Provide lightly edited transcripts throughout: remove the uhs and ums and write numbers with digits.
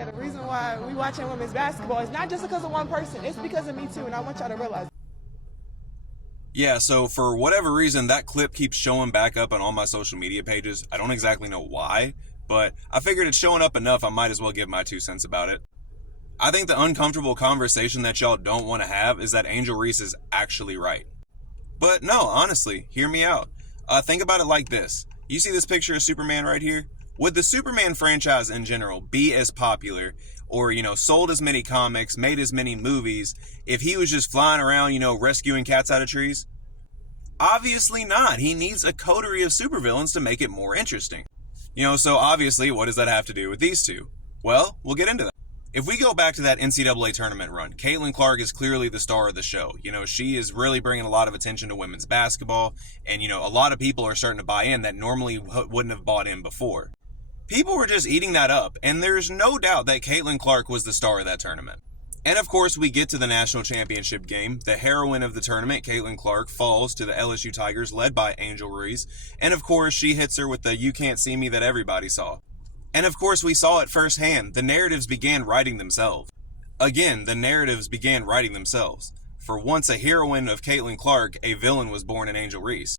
Yeah, the reason why we watching women's basketball is not just because of one person. It's because of me too, and I want y'all to realize. Yeah, so for whatever reason, that clip keeps showing back up on all my social media pages. I don't exactly know why, but I figured it's showing up enough, I might as well give my 2 cents about it. I think the uncomfortable conversation that y'all don't want to have is that Angel Reese is actually right. But no, honestly, hear me out. Think about it like this. You see this picture of Superman right here? Would the Superman franchise in general be as popular or, sold as many comics, made as many movies if he was just flying around, rescuing cats out of trees? Obviously not. He needs a coterie of supervillains to make it more interesting. So obviously, what does that have to do with these two? Well, we'll get into that. If we go back to that NCAA tournament run, Caitlin Clark is clearly the star of the show. She is really bringing a lot of attention to women's basketball, and, a lot of people are starting to buy in that normally wouldn't have bought in before. People were just eating that up, and there's no doubt that Caitlin Clark was the star of that tournament. And of course, we get to the national championship game. The heroine of the tournament, Caitlin Clark, falls to the LSU Tigers led by Angel Reese. And of course, she hits her with the "you can't see me" that everybody saw. And of course, we saw it firsthand. The narratives began writing themselves. Again, the narratives began writing themselves. For once a heroine of Caitlin Clark, a villain was born in Angel Reese.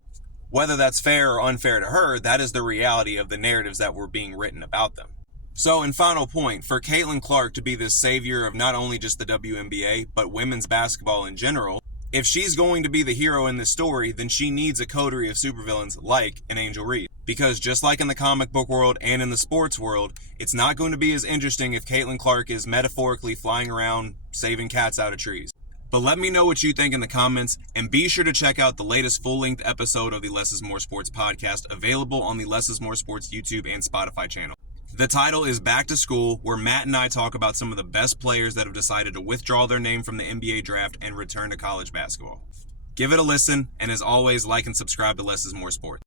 Whether that's fair or unfair to her, that is the reality of the narratives that were being written about them. So, in final point, for Caitlin Clark to be this savior of not only just the WNBA, but women's basketball in general, if she's going to be the hero in this story, then she needs a coterie of supervillains like an Angel Reese. Because just like in the comic book world and in the sports world, it's not going to be as interesting if Caitlin Clark is metaphorically flying around saving cats out of trees. But let me know what you think in the comments, and be sure to check out the latest full-length episode of the Less is More Sports podcast, available on the Less is More Sports YouTube and Spotify channel. The title is Back to School, where Matt and I talk about some of the best players that have decided to withdraw their name from the NBA draft and return to college basketball. Give it a listen, and as always, like and subscribe to Less is More Sports.